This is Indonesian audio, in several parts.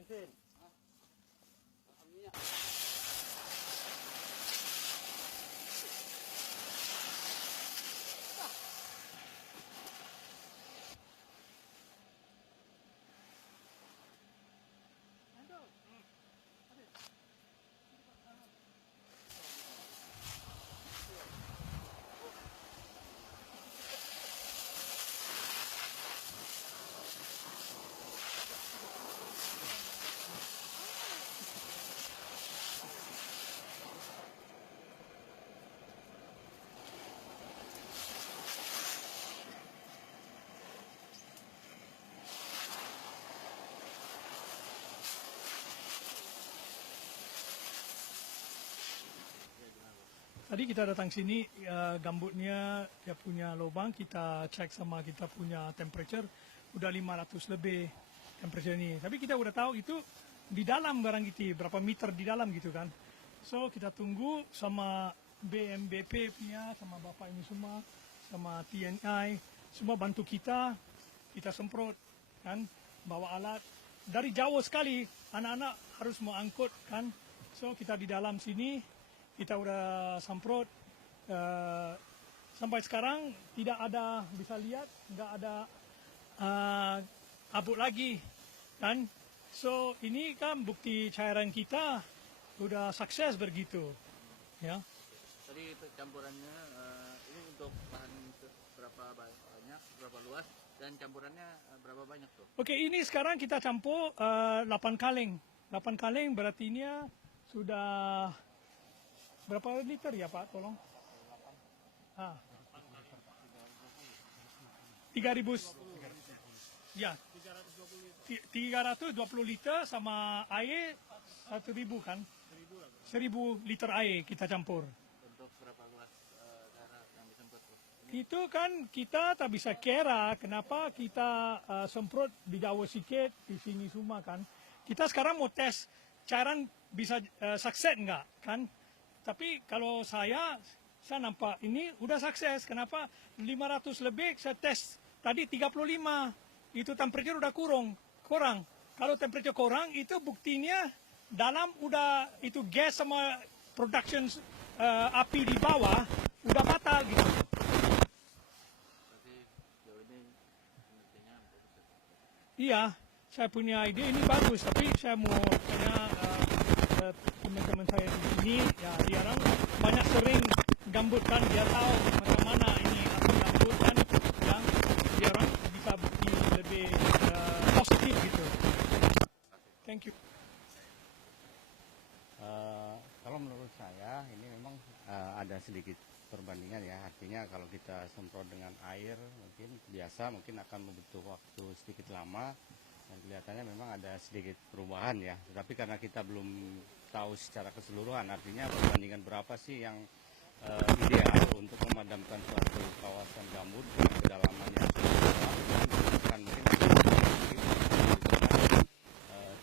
bensin. Tadi kita datang sini, gambutnya dia punya lubang, kita cek sama kita punya temperature, udah 500 lebih temperature ini. Tapi kita udah tahu itu di dalam barang itu, berapa meter di dalam gitu kan. So kita tunggu sama BMBP punya, sama Bapak ini semua, sama TNI, semua bantu kita semprot kan, bawa alat. Dari jauh sekali, anak-anak harus mau angkut kan. So kita di dalam sini, kita udah semprot, sampai sekarang tidak ada, bisa lihat nggak ada abu lagi kan. So ini kan bukti cairan kita udah sukses begitu ya. Tadi campurannya ini untuk bahan berapa banyak, berapa luas, dan campurannya berapa banyak tuh? Oke, ini sekarang kita campur 8 kaleng. 8 kaleng berarti ini sudah berapa liter ya Pak, tolong? 3.000, ya, 320 liter sama air 1.000 kan? 1.000 liter air kita campur. Untuk berapa luas daerah yang disemprot tuh? Itu kan kita tak bisa kira kenapa kita semprot di jauh sedikit, di sini semua kan. Kita sekarang mau tes cairan bisa sukses enggak kan? Tapi kalau saya nampak ini udah sukses. Kenapa? 500 lebih saya tes. Tadi 35. Itu temperature udah kurang. Kalau temperature kurang itu buktinya dalam udah itu gas sama production api di bawah udah batal gitu. Berarti jauh ini penelitiannya bagus ya? Iya, saya punya ide ini bagus. Tapi saya mau tanya teman-teman saya di sini, ya dia orang banyak sering gambut kan, dia tahu macam mana ini api gambut kan, ya dia orang bisa bukti lebih positif gitu. Thank you. Kalau menurut saya ini memang ada sedikit perbandingan ya, artinya kalau kita semprot dengan air mungkin biasa mungkin akan membutuhkan waktu sedikit lama dan kelihatannya memang ada sedikit perubahan ya, tetapi karena kita belum tahu secara keseluruhan artinya perbandingan berapa sih yang ideal untuk memadamkan suatu kawasan gambut dengan kedalaman yang cukup dalam dan mungkin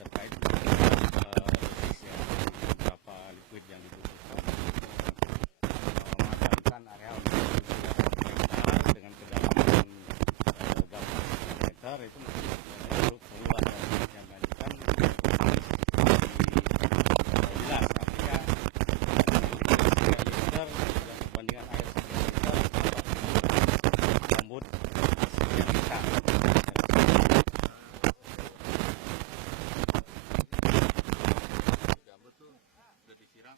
terkait dosis ya, berapa liquid yang dibutuhkan untuk memadamkan area untuk dengan kedalaman gambut 1 meter itu mungkin cukup luas yang dibandingkan jelas artinya 3 liter dan perbandingan air 1 liter gambut hasilnya bisa. Gambut tuh udah disiram.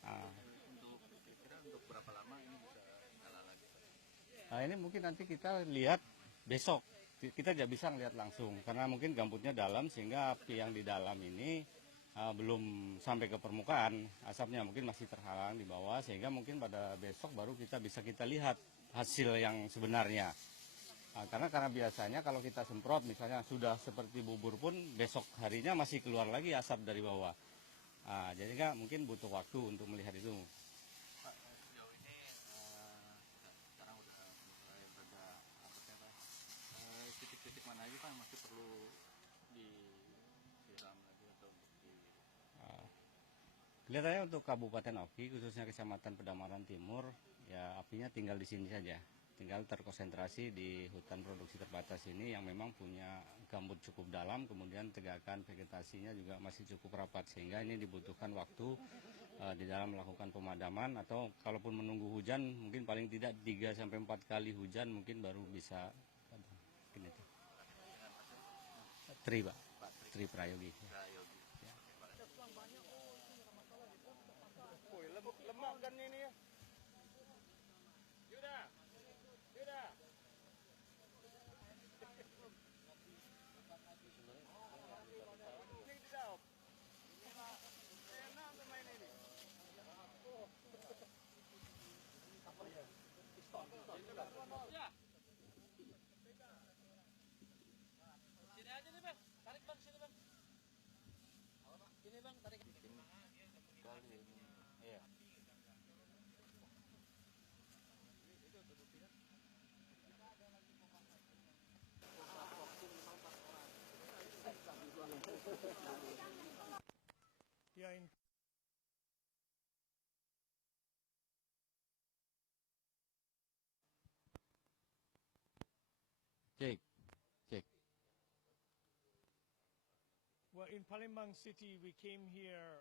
Untuk kira-kira untuk berapa lama ini bisa nyala lagi? Nah, ini mungkin nanti kita lihat besok. Kita tidak bisa melihat langsung karena mungkin gambutnya dalam sehingga api yang di dalam ini belum sampai ke permukaan, asapnya mungkin masih terhalang di bawah sehingga mungkin pada besok baru kita lihat hasil yang sebenarnya. Karena biasanya kalau kita semprot misalnya sudah seperti bubur pun besok harinya masih keluar lagi asap dari bawah. Jadi mungkin butuh waktu untuk melihat itu. Pak, sejauh ini sekarang udah mulai berada apesnya Pak. Titik-titik mana aja Pak yang masih perlu disiram lagi atau di... Kelihatannya untuk Kabupaten Oki khususnya Kecamatan Pedamaran Timur ya apinya tinggal di sini saja. tinggal terkonsentrasi di hutan produksi terbatas ini yang memang punya gambut cukup dalam, kemudian tegakan vegetasinya juga masih cukup rapat, sehingga ini dibutuhkan waktu di dalam melakukan pemadaman, atau kalaupun menunggu hujan mungkin paling tidak 3-4 kali hujan mungkin baru bisa. Mungkin itu. Tri, Pak. Tri Prayogi. Prayogi. Ya. Lemak kan ini ya. Yuda. Yuda. Sini aja nih bang, tarik bang sini bang. Sini bang, tarik. Kali ini. Iya. Ya, in Cek, cek. Well, in Palembang City, we came here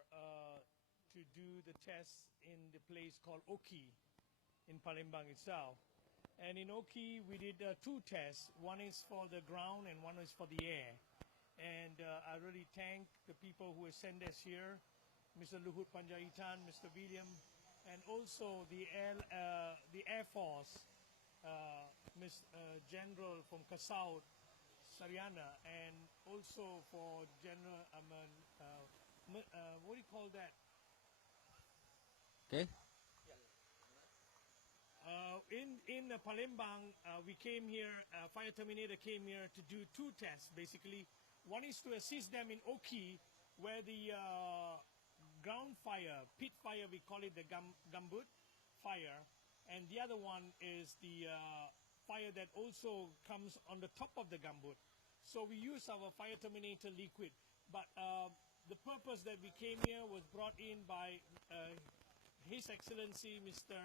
to do the test in the place called Oki in Palembang itself. And in Oki, we did 2 tests. One is for the ground and one is for the air. And I really thank the people who have sent us here, Mr. Luhut Panjaitan, Mr. William, and also the Air Force, General from Kasaut, Sariana, and also for General, what do you call that? Oke. In Palembang, we came here, Fire Terminator came here to do 2 tests, basically. One is to assist them in Oki, where the ground fire, pit fire, we call it the gambut fire, and the other one is the fire that also comes on the top of the gambut. So we use our Fire Terminator liquid, but the purpose that we came here was brought in by His Excellency Mr.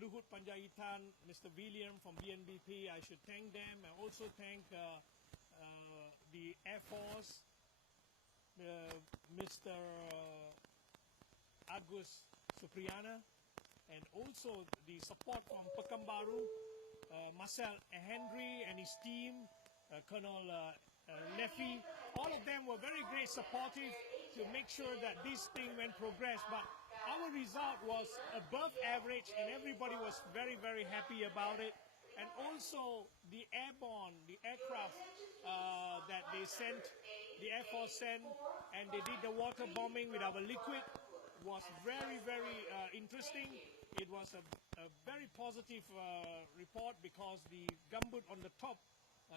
Luhut Panjaitan, Mr. William from BNBP. I should thank them. I also thank the Air Force, Mr. Agus Supriyana, and also the support from Pekanbaru, Marcel Henry and his team, Colonel Leffy. All of them were very great supportive to make sure that this thing went progress. But our result was above average, and everybody was very, very happy about it. And also the airborne, the aircraft that they sent, the Air Force sent, and they did the water bombing with our liquid, was very, very interesting. It was a very positive report because the gambut on the top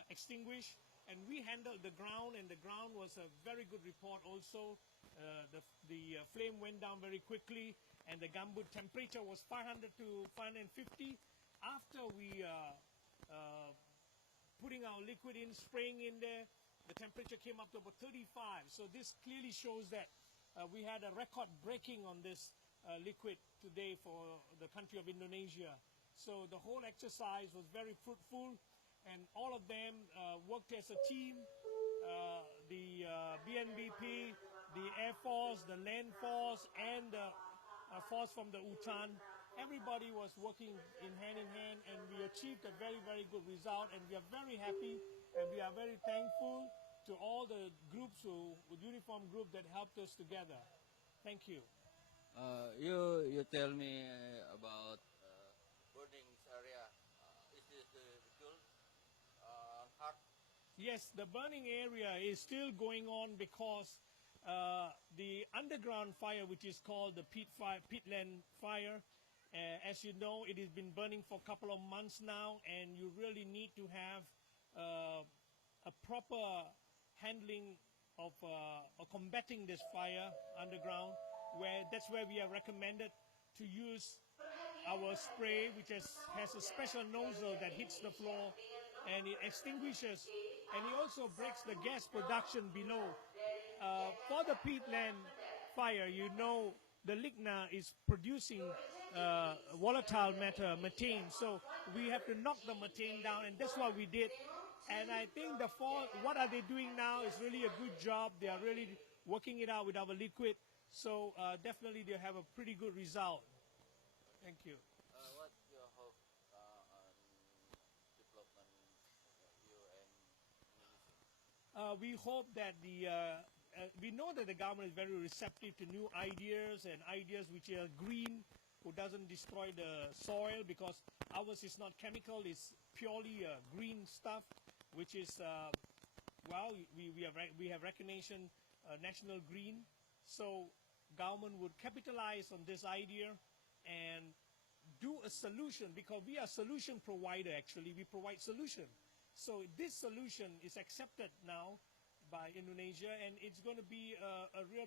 extinguished, and we handled the ground, and the ground was a very good report also. The flame went down very quickly, and the gambut temperature was 500 to 550. After we putting our liquid in, spraying in there, the temperature came up to about 35. So this clearly shows that we had a record breaking on this liquid today for the country of Indonesia. So the whole exercise was very fruitful, and all of them worked as a team. The BNBP, the Air Force, the Land Force, and the force from the UTAN. Everybody was working in hand, and we achieved a very, very good result, and we are very happy, and we are very thankful to all the groups, uniform group that helped us together. Thank you. You tell me about burning this area. Is this the fuel hard? Yes, the burning area is still going on because the underground fire, which is called the peatland fire, as you know, it has been burning for a couple of months now, and you really need to have a proper handling of combating this fire underground. That's where we are recommended to use our spray, which has a special nozzle that hits the floor, and it extinguishes, and it also breaks the gas production below. For the peatland fire, you know, the lignite is producing volatile matter, methane. So we have to knock the methane down, and that's what we did. And I think what are they doing now is really a good job. They are really working it out with our liquid. So definitely they have a pretty good result. Thank you. What your hope on development you and Indonesia? We hope that we know that the government is very receptive to new ideas and ideas which are green, who doesn't destroy the soil, because ours is not chemical, it's purely green stuff, which is, we have recognition, national green. So government would capitalize on this idea and do a solution, because we are solution provider actually, we provide solution. So this solution is accepted now by Indonesia, and it's going to be a real